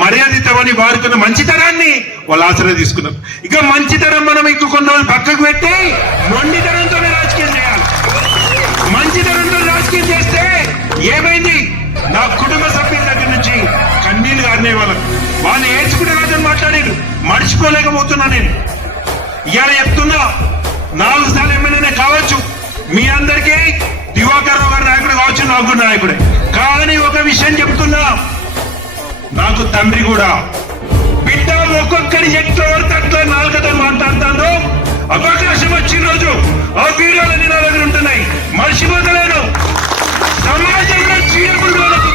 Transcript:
మర్యాదితమని వారుకున్న మంచితనాన్ని వాళ్ళు ఆసరా తీసుకున్నారు. ఇక మంచితనం మనం ఇంకో కొన్ని రోజులు పక్కకు పెట్టి మొండితనంతోనే రాజకీయం చేయాలి. మంచితనంతో రాజకీయం చేస్తే ఏమైంది? నా కుటుంబ సభ్యుల దగ్గర నుంచి కన్నీళ్లు గారినే వాళ్ళు ఏడ్చుకునే రాజని మాట్లాడారు. మర్చిపోలేకపోతున్నా నేను. ఇవాళ చెప్తున్నా, 4 సార్లు ఎమ్మెల్యేనే కావచ్చు, మీ అందరికీ దివాకర్ రావు గారు నాయకుడు కావచ్చు, నాకు కూడా నాయకుడే. కానీ ఒక విషయం చెప్తున్నా, నాకు తండ్రి కూడా. బిడ్డ ఒక్కొక్కరి ఎట్లవరకు అట్లా నాలుగతో మాట్లాడుతాను. అవకాశం వచ్చిన రోజు ఆ వీడియోలన్నీ నా దగ్గర ఉంటున్నాయి, మర్చిపోతలేను. సమాజంలో చీడపురుగులకు